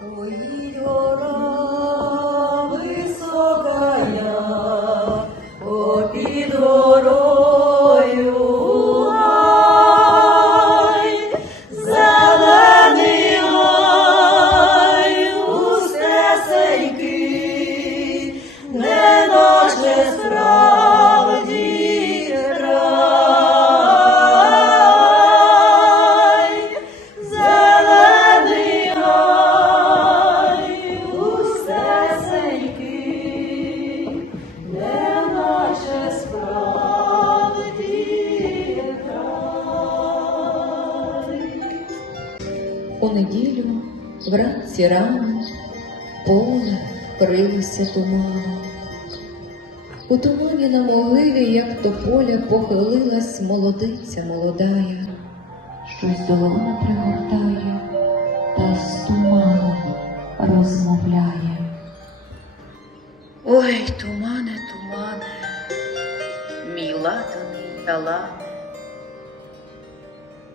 恋色の вранці рано поле вкрилося туманом. У тумані на могилі, як до поля, похилилась молодиця молодая, щось долону пригортає та з туманом розмовляє. Ой, тумане, тумане, мій латаний талане,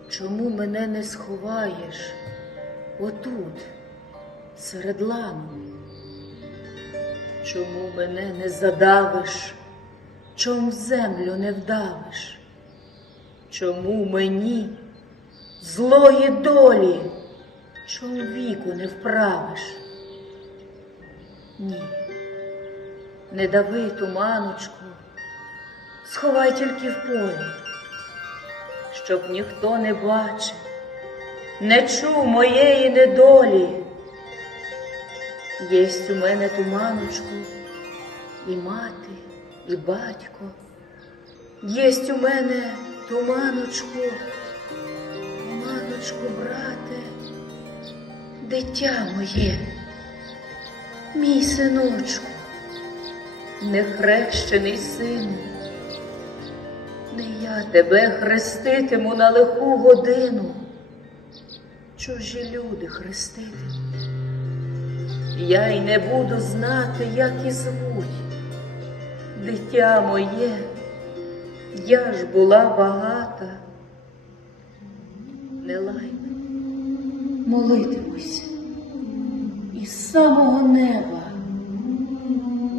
чому мене не сховаєш отут, серед лану? Чому мене не задавиш, чом в землю не вдавиш? Чому мені злої долі, чом віку не вправиш? Ні. Не дави туманочку, сховай тільки в полі, щоб ніхто не бачив, не чув моєї недолі. Єсть у мене туманочку, і мати, і батько. Єсть у мене туманочку, туманочку, брате, дитя моє, мій синочку нехрещений сину, не я тебе хреститиму на лиху годину, чужі люди хреститимуть. Я й не буду знати, як і звуть. Дитя моє, я ж була багата, не лай молитимусь із самого неба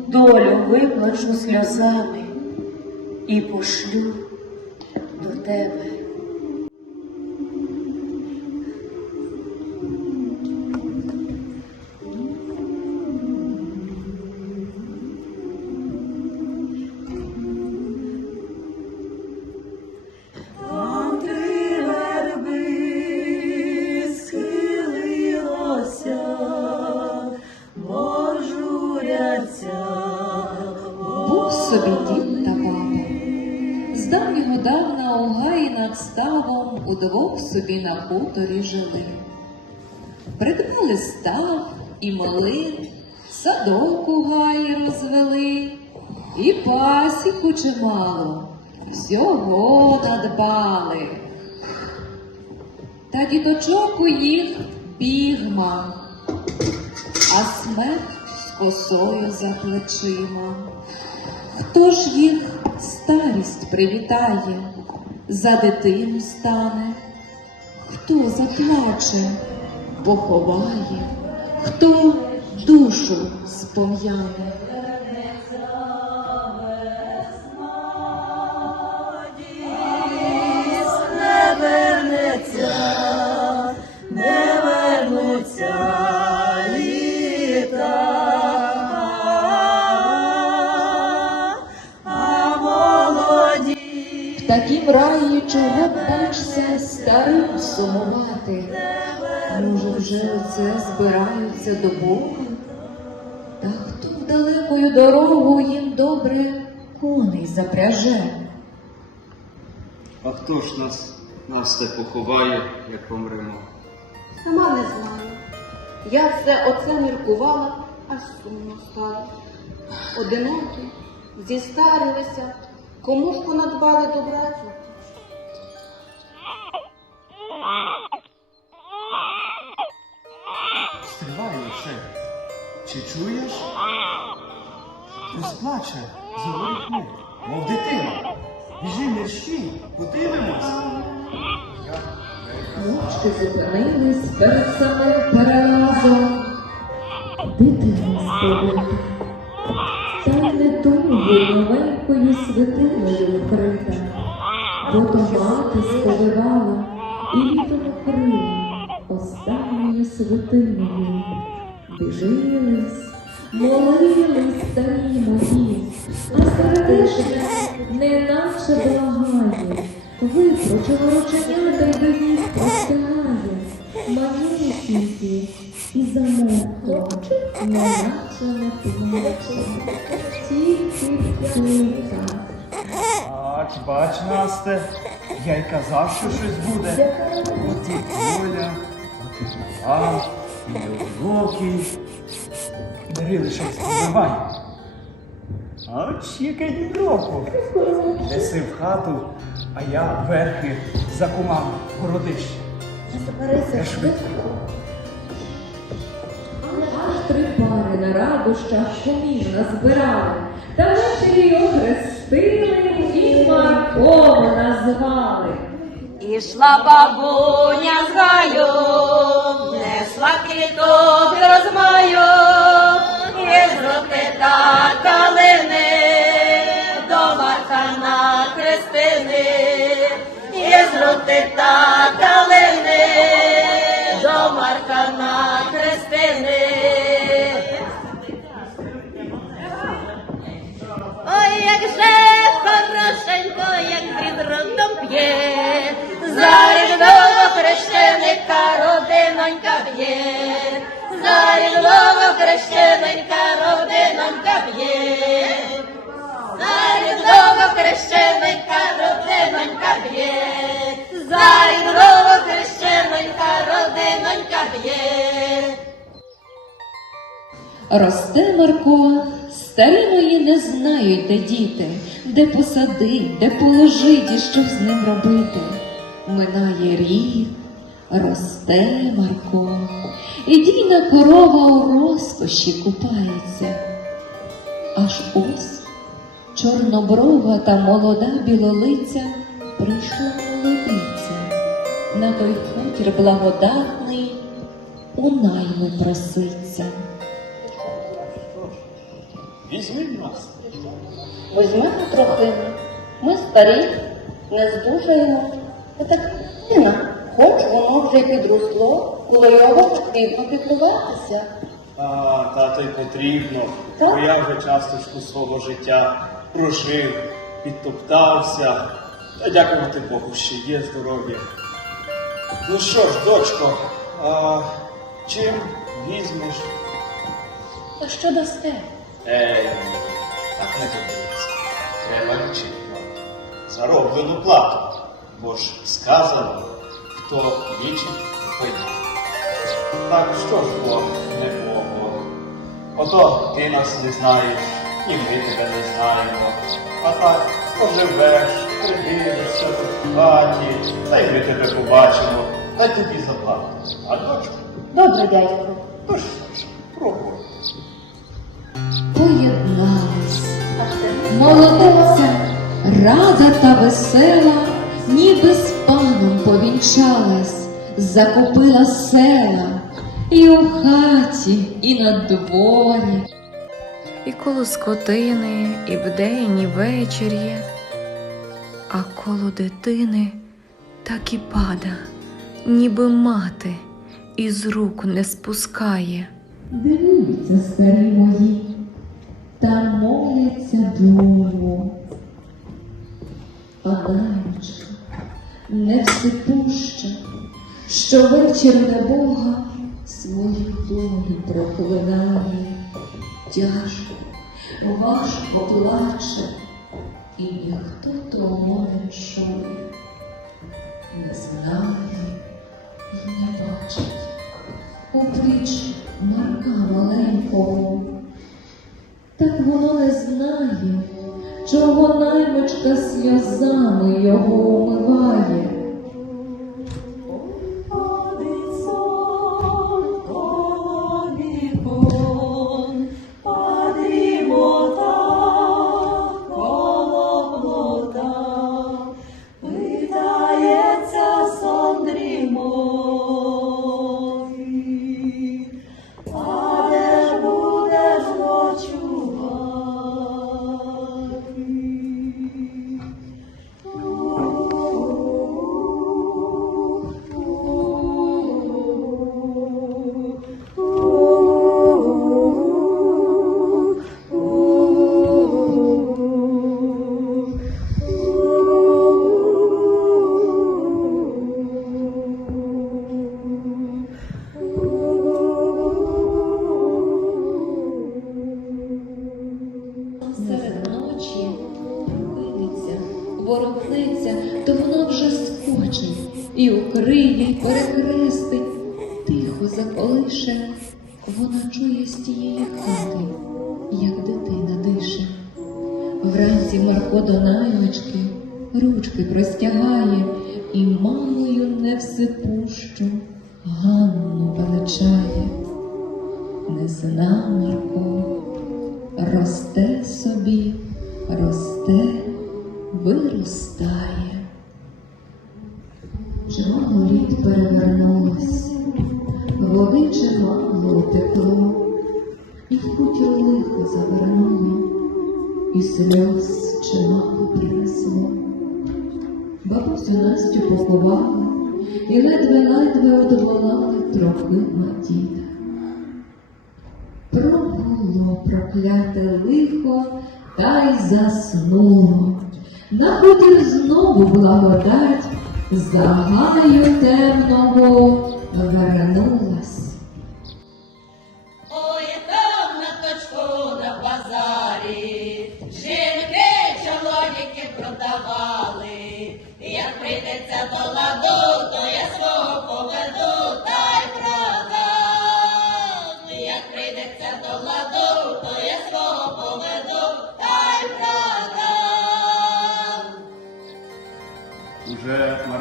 долю виплачу сльозами і пошлю до тебе. Собі дід та баба. З давнього давна у гаї над ставом удвох собі на хуторі жили. Придбали став і млин, садок у гаї розвели, і пасіку чимало, всього надбали. Та діточок у їх бігма, а смерть з косою за плечима. Хто ж їх старість привітає, за дитину стане, хто заплаче, поховає, хто душу спом'яне. В такім раї чого бачся старим сумувати? Може, вже оце збираються до Бога? Та хто в далекою дорогу їм добре коней запряже? А хто ж нас, нас те поховає, як помремо? Сама не знаю. Я все оце міркувала, аж сумно стало. Одинокі, зістарилися, кому ж понадбали добрацю? Стривай лише. Чи чуєш? Хтось плаче, заворітни, мов дитина. Біжи мерщій, подивимось. Мовчки зупинились перед самим перелазом, дитину сповити. Та й не тою новенькою свитиною вкрита, бо то мати сповивала і літом укрила останньою свитиною. Біжились, молились старі мої, а сердешня неначе благає, випручила рученята й до ніг простягає, манюсінькі і замовкла, неначе не тільки втюка. Бач, бач, Насте, я й казав, що щось буде. От і Коля, от і Іван, і одинокий. Бери лише сподівай. А от яке діброку. Неси в хату, а я верхи за кумами городище. Я швидко. Аж три пари на радощах комін назбирали, та ввечері його і Марком назвали. Ішла бабуня з гаю, несла квіток розмаю, і з руки та калини, до Маркана Христини, і з руки та калини, до Маркана Христини. Хорошенько, як під родом п'є, рідного хрещеника родинонька б'є, за рідного хрещеника родинонька б'є, за рідного хрещеника родинонька б'є, за рідного хрещеника родинонька б'є. Росте Марко, старі мої не знають, де діти, де посадить, де положить і що з ним робити. Минає рік, росте Марко, і дійна корова у розкоші купається. Аж ось чорноброва та молода білолиця прийшла молодиця на той хутір благодатний у найми проситься. Візьми нас. Візьмемо трохи. Ми старі, не здужаємо. Так дитина, хоч воно вже й підросло, коли його потрібно піклуватися. А, тато й потрібно, Так? бо я вже часточку свого життя прожив, підтоптався. Та дякувати Богу, що є здоров'я. Ну що ж, дочко, а, чим візьмеш? Та що дасте? Ей, так не годиться. Треба лічити зароблену плату, бо ж сказано, хто лічить, є. Так що ж Бог не Бог? Ото ти нас не знаєш, і ми тебе не знаємо. А так поживеш, придивишся в хаті, та й ми тебе побачимо, та й тобі заплатимо. А дочку, Добре, дядько. то що ж, пробуй. Молодиця, рада та весела, ніби з паном повінчалась, закупила села і у хаті, і на дворі. і коло скотини, і вдень, і ввечері, а коло дитини так і пада, ніби мати із рук не спускає. Дивуються старі мої, та моляться довго. Падаючи, не всипуща, що вечір на Бога свої долі проклинає, тяжко, важко плаче, і ніхто того не чує, не знає і не бачить. Поклич Марка маленького. Так воно не знає, чого наймичка сльозами його умиває. І укриє, й перехрестить, тихо заколише, вона чує з тієї хати, як дитина дише. Вранці Марко до наймички ручки простягає води чимало текло, і в хутір лихо завернуло, і сльоз чимало принесло. Бабусю Настю поховали, і ледве-ледве одволали трохима діда. Пробуло прокляте лихо, та й заснуло. На хутір знову благодать, за гаю темного вернулась.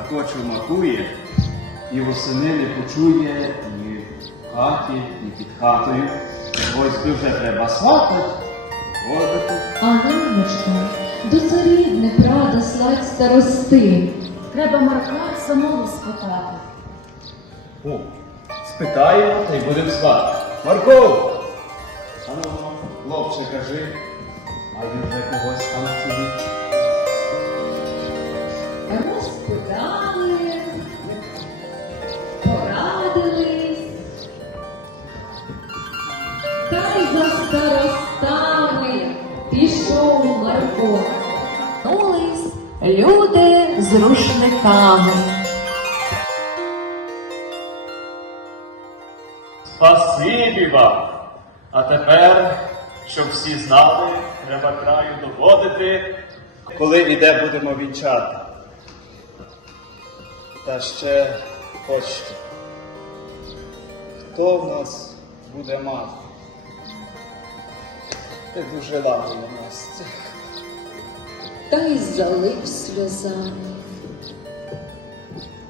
Уже Марко чумакує, і восени не почує ні в хаті, ні під хатою. Ось би вже треба сватать, водити. А наймичка до царів не прада слать старости. Треба Марка самого спитати. О, спитаємо та й будемо свати. Марко! Ану, хлопче, кажи, маю вже когось там собі. Розпитали, порадились, та й за старостами пішов Марко. Вернулись люди з рушниками. Спасибі вам! А тепер, щоб всі знали, треба краю доводити, коли і де будемо вінчати. Та ще ось. Хто в нас буде мати? Ти дуже ладно Настя. та й залив сльозами.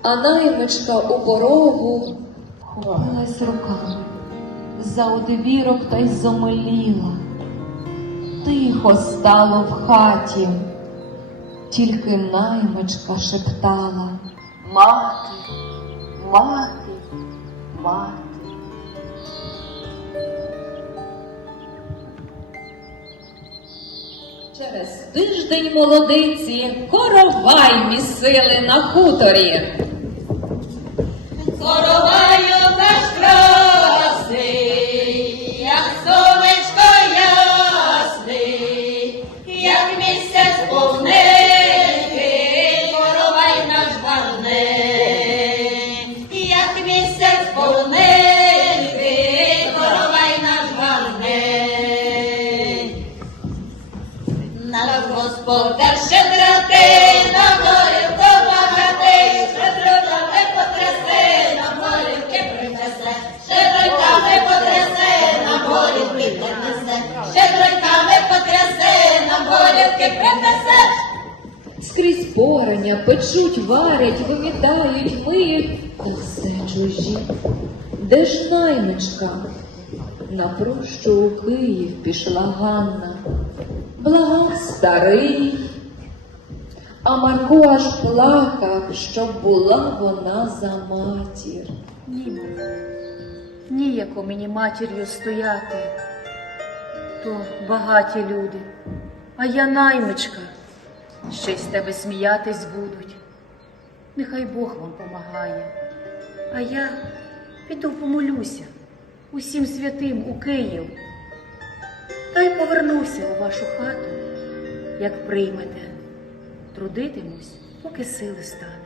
А наймичка у порогу хопилась руками, за одвірок та й зомеліла. Тихо стало в хаті, тільки наймичка шептала Мати, мати, мати. Через тиждень молодиці коровай місили на хуторі. Коровай наш красний, Скрізь порання, печуть, варять, вимітають, миють, та все чужі. Де ж наймичка? На прощу у Київ пішла Ганна. Благав старий. А Марко аж плакав, щоб була вона за матір. Ні, ніяко мені матір'ю стояти. То багаті люди, а я наймичка. Ще з тебе сміятись будуть. Нехай Бог вам помагає. А я піду помолюся усім святим у Київ. Та й повернуся у вашу хату, як приймете. Трудитимусь, поки сили стане.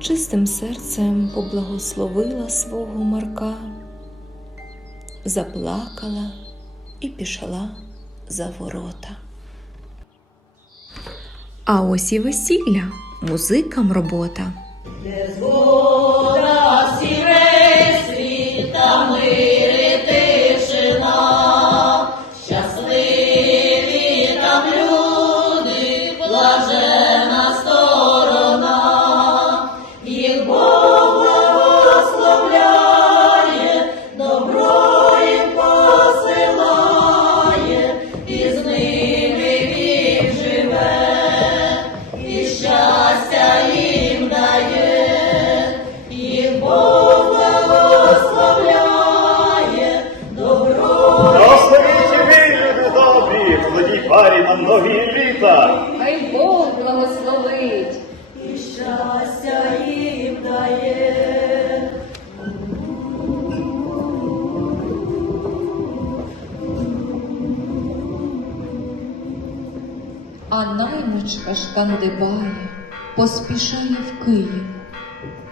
чистим серцем поблагословила свого Марка, заплакала і пішла за ворота. А ось і весілля. музикам робота. Згода наймичка шкандибає, поспішає в Київ.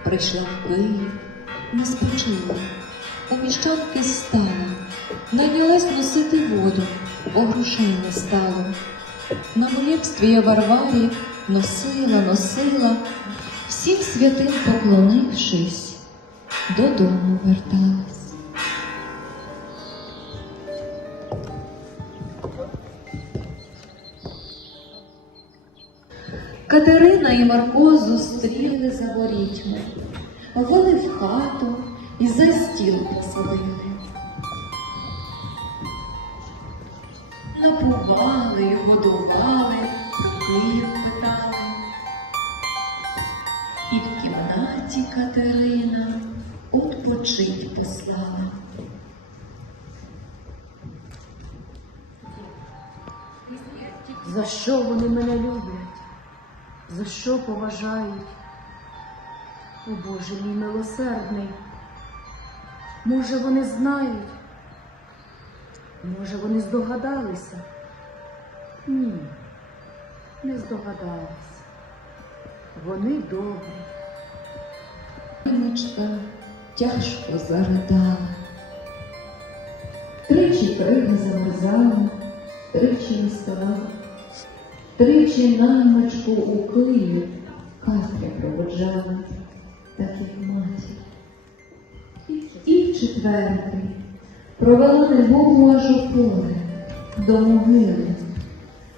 Прийшла в Київ, не спочила, у міщанки стала, найнялась носити воду, бо грошей не стало. На молебстві я Варварі носила, носила, всім святим поклонившись, додому верталась. Катерина і Марко зустріли за ворітьми, ввели в хату і за стіл посадили. Напували, годували, до питали. І в кімнаті Катерина odpoчить послала. За що вони мене люблять? Що поважають? О Боже мій милосердний. Може, вони знають? Може, вони здогадалися? Ні, не здогадалися. Вони добрі. Наймичка тяжко заридала. Тричі крига замерзала, тричі вставала. Тричі наймичку у Київ Катря проводжала, так як матір. І в четвертий провела небогу аж у поле до могили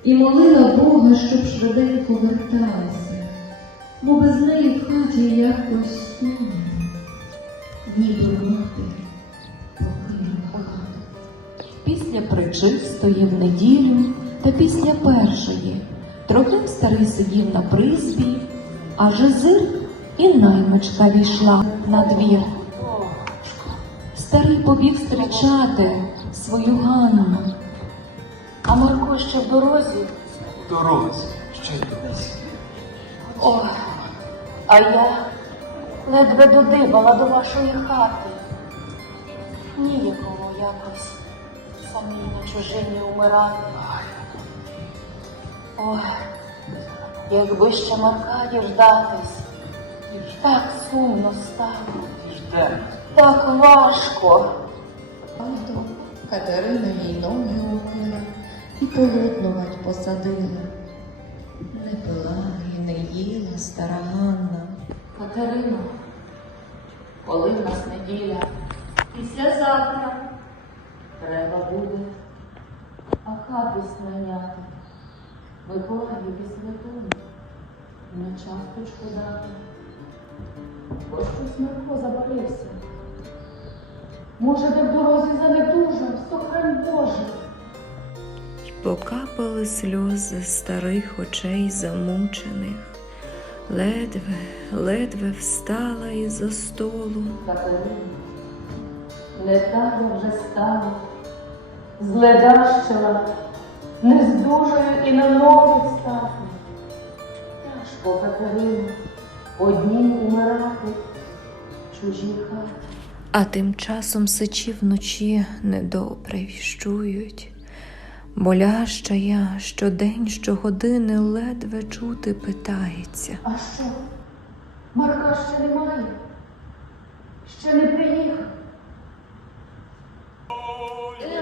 і молила Бога, щоб швиденько верталася, бо без неї в хаті якось сумно. Ніби мати покинула хату. Після причистої в неділю та після першої Трохим старий сидів на призбі, а Жизир і наймичка війшла на двір. Старий побіг зустрічати свою Ганну. А Марко ще в дорозі? Дорозі, ще десь. Ой, а я ледве додибала до вашої хати. Ніякого якось самій на чужині умирати. Ой, якби ще Марка діждатись, так сумно стало, Ждемо. так важко. Правду Катерина їй ноги умила і полотнувать посадила. Не пила і не їла стара Ганна. Катерино, коли в нас неділя, післязавтра треба буде Акапіс наняти, Миколаєві святому, на часточку дати. Бо щось Марко забарився. Може, де в дорозі занедужав, сохрань Боже. покапали сльози старих очей замучених. Ледве, ледве встала із-за столу. Катерина, не так вже стала, зледащила, не здужаю і на ноги стати. Тяжко, Катерина, одній умирати, в чужій хаті. А тим часом сичі вночі недобре віщують. Боляща я щодень, щогодини ледве чути питається. А що? Марка ще немає? Ще не приїхав?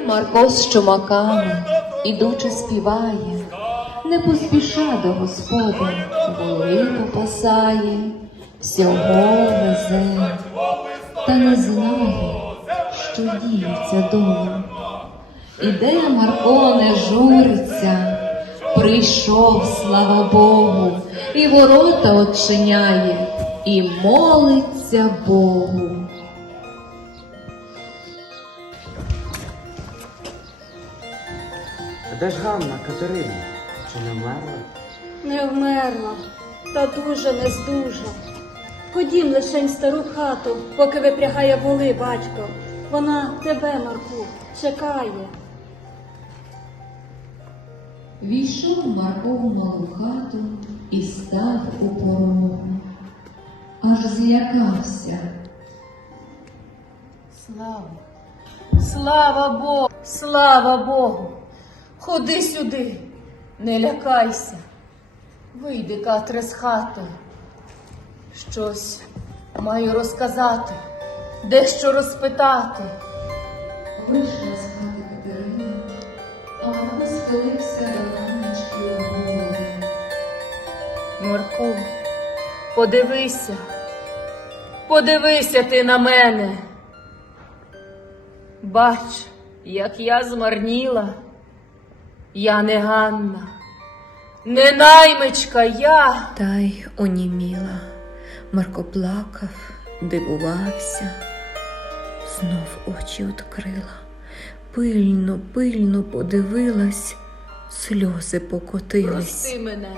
Марко з чумаками, ідучи, співає. не поспіша до Господа, воли попасає, всього везе, та не знає, що діється дома. Іде Марко, не журиться, прийшов, слава Богу, і ворота очиняє, і молиться Богу. Де ж Ганна Катерина? Чи не вмерла? Не вмерла, та дуже не здужа. Ходім лишень стару хату, поки випрягає воли батько. Вона тебе, Марку, чекає. Війшов Марко в малу хату і став у порогу. Аж злякався. Слава, слава Богу, слава Богу. Ходи сюди, не лякайся. Вийди, Катре, з хати. Щось маю розказати, дещо розпитати. Вийшла з хати Катерина, а Марко схилився до Ганночки у голову. Марку, подивися, подивися ти на мене. Бач, як я змарніла. Я не Ганна, не наймичка я. Та й оніміла. Марко плакав, дивувався, знов очі відкрила. Пильно, пильно подивилась, сльози покотились. Прости мене,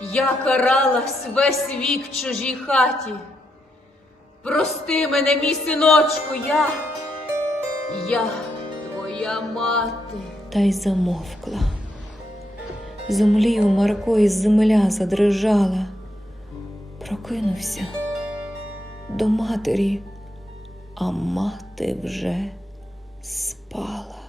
я каралась весь вік в чужій хаті. Прости мене, мій синочку, я, я твоя мати. та й замовкла. Зумлів Марко і земля задрижала. Прокинувся до матері, а мати вже спала.